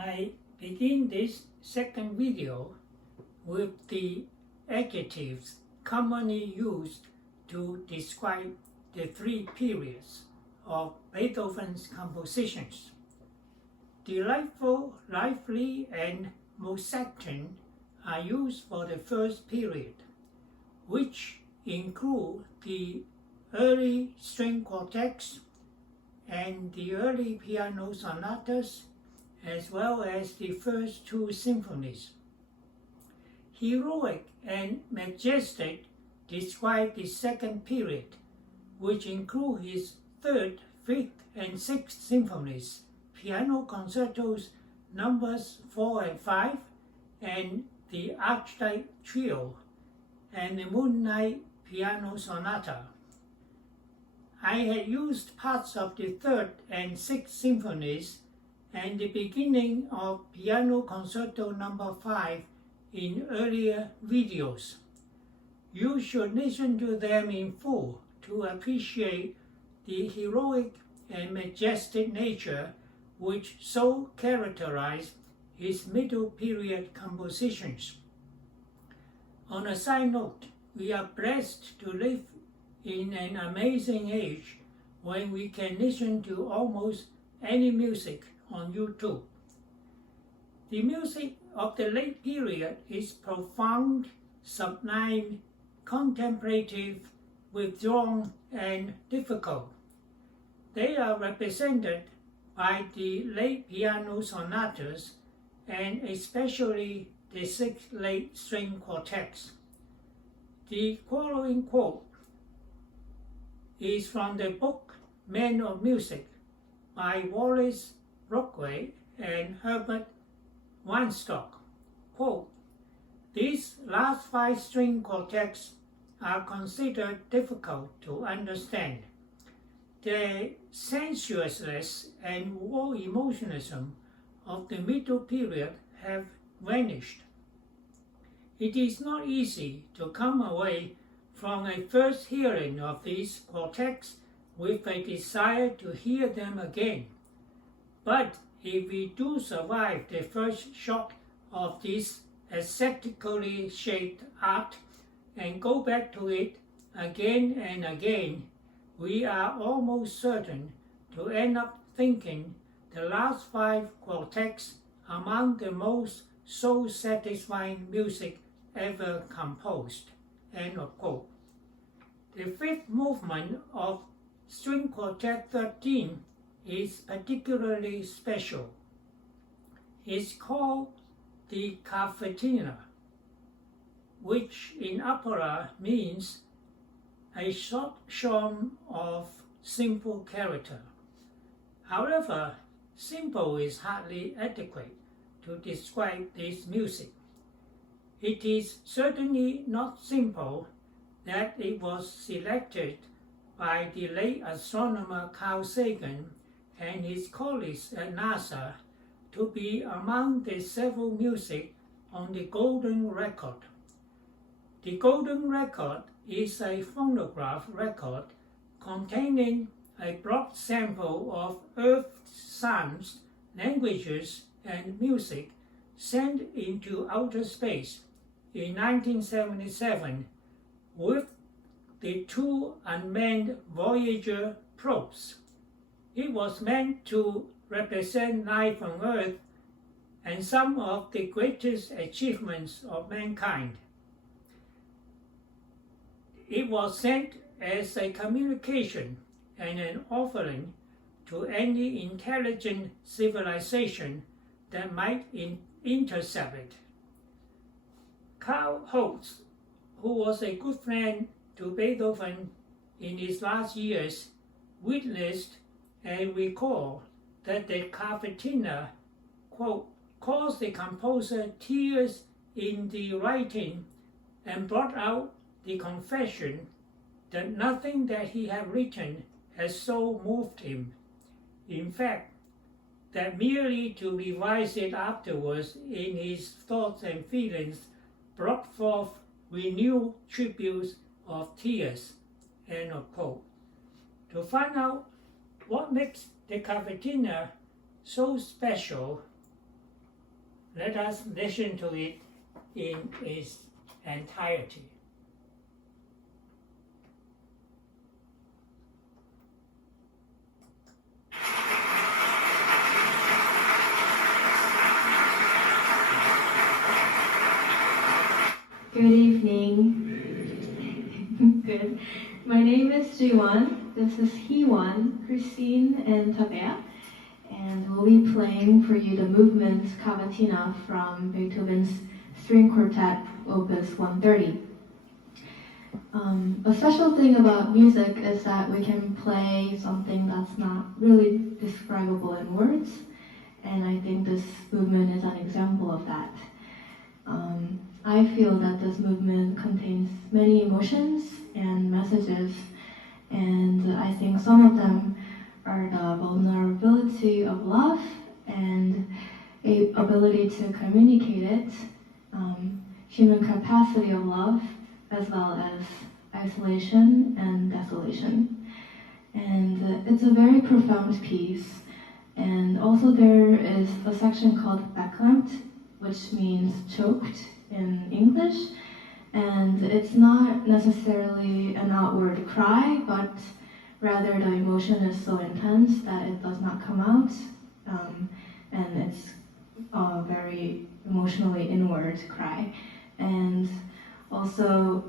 I begin this second video with the adjectives commonly used to describe the three periods of Beethoven's compositions: delightful, lively, and Mozartian are used for the first period, which include the early string quartets and the early piano sonatas, as well as the first two symphonies. Heroic and majestic describe the second period, which include his third, fifth, and sixth symphonies, piano concertos numbers 4 and 5, and the Archetype Trio, and the Moonlight Piano Sonata. I had used parts of the third and sixth symphonies and the beginning of Piano Concerto No. 5 in earlier videos. You should listen to them in full to appreciate the heroic and majestic nature which so characterize his middle period compositions. On a side note, we are blessed to live in an amazing age when we can listen to almost any music on YouTube. The music of the late period is profound, sublime, contemplative, withdrawn, and difficult. They are represented by the late piano sonatas and especially the 6 late string quartets. The following quote is from the book Men of Music by Wallace Brockway and Herbert Weinstock. Quote, "These last 5 string quartets are considered difficult to understand. The sensuousness and war emotionalism of the middle period have vanished. It is not easy to come away from a first hearing of these quartets with a desire to hear them again. But if we do survive the first shock of this aesthetically shaped art and go back to it again and again, we are almost certain to end up thinking the last 5 quartets among the most soul-satisfying music ever composed." End of quote. The fifth movement of String Quartet 13 is particularly special. It's called the Cavitina, which in opera means a short song of simple character. However, simple is hardly adequate to describe this music. It is certainly not simple that it was selected by the late astronomer Carl Sagan and his colleagues at NASA to be among the several music on the Golden Record. The Golden Record is a phonograph record containing a broad sample of Earth's sounds, languages, and music sent into outer space in 1977 with the 2 unmanned Voyager probes. It was meant to represent life on Earth and some of the greatest achievements of mankind. It was sent as a communication and an offering to any intelligent civilization that might intercept it. Carl Holtz, who was a good friend to Beethoven in his last years, witnessed and recalled that the Cavitina, quote, caused the composer tears in the writing and brought out the confession that nothing that he had written has so moved him. In fact, that merely to revise it afterwards in his thoughts and feelings brought forth renewed tributes of tears. End of quote. To find out what makes the Cavitina so special, Let us listen to it in its entirety. Good evening. Good. My name is Jiwon. This is Heewon, Christine, and Tabea. And we'll be playing for you the movement Cavitina from Beethoven's String Quartet, Opus 130. A special thing about music is that we can play something that's not really describable in words. And I think this movement is an example of that. I feel that this movement contains many emotions and messages, and I think some of them are the vulnerability of love and a ability to communicate it, human capacity of love, as well as isolation and desolation. And it's a very profound piece. And also there is a section called Beklempt, which means choked in English, and it's not necessarily an outward cry, but rather the emotion is so intense that it does not come out, and it's a very emotionally inward cry. And also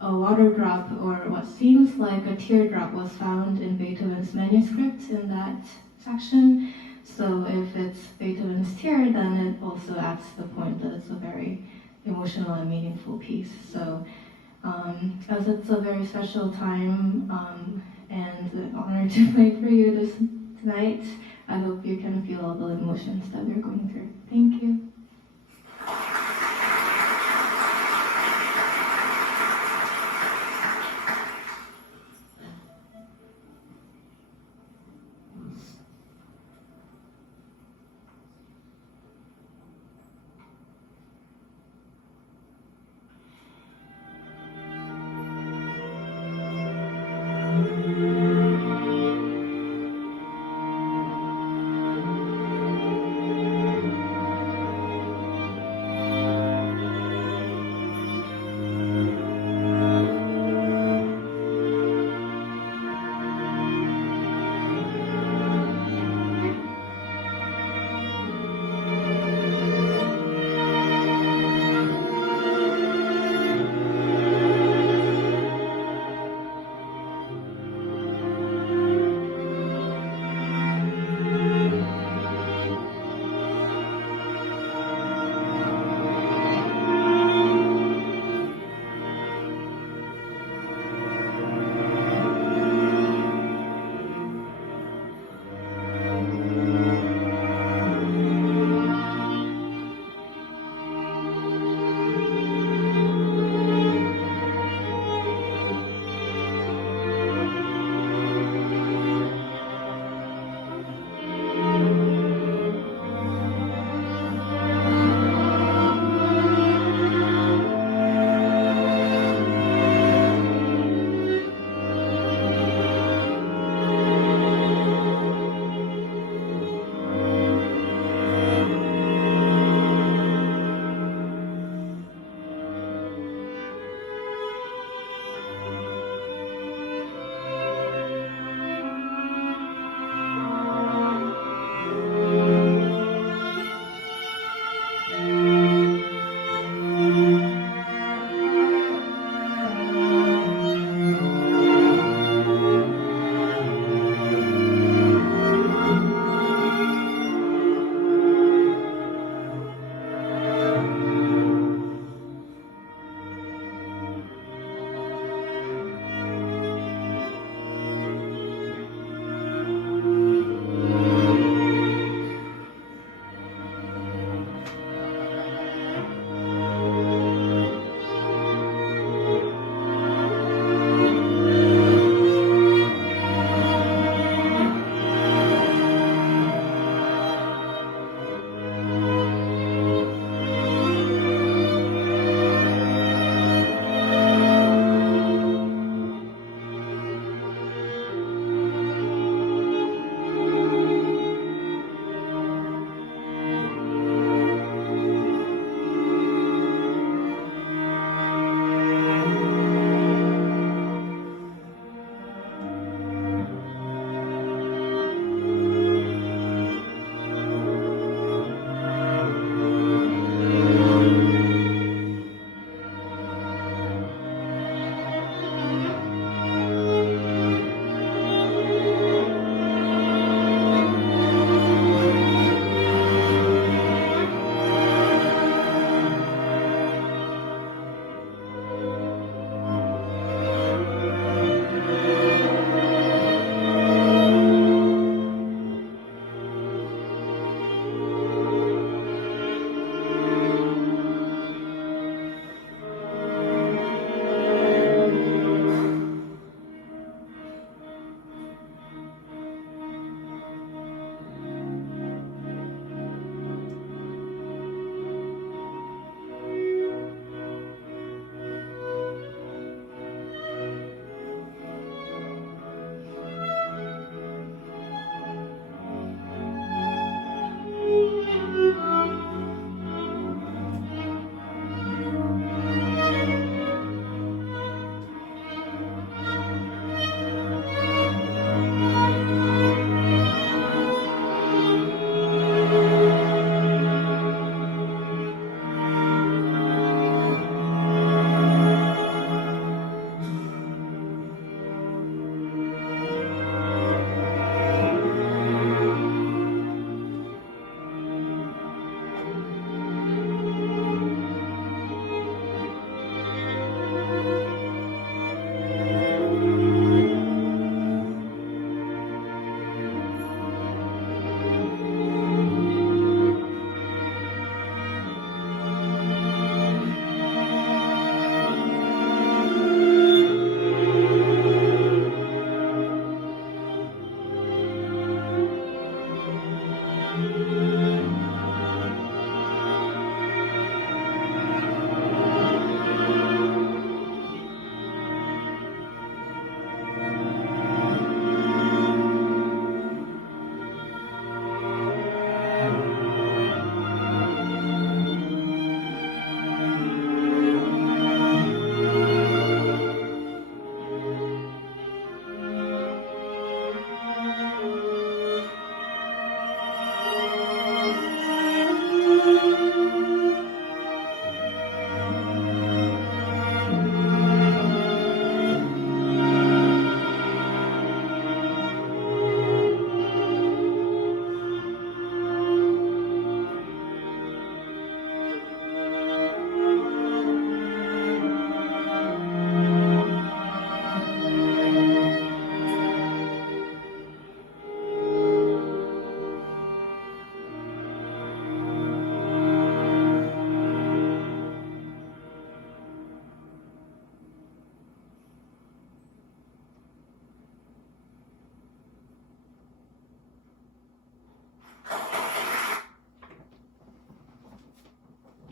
a water drop, or what seems like a teardrop, was found in Beethoven's manuscript in that section. So if it's Beethoven's tear, then it also adds to the point that it's a very emotional and meaningful piece. So as it's a very special time and an honor to play for you tonight, I hope you can feel all the emotions that we're going through. Thank you.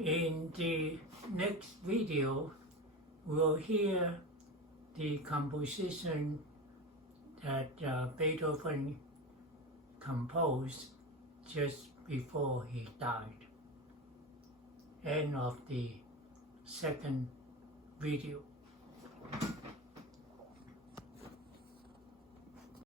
In the next video, we'll hear the composition that Beethoven composed just before he died. End of the second video.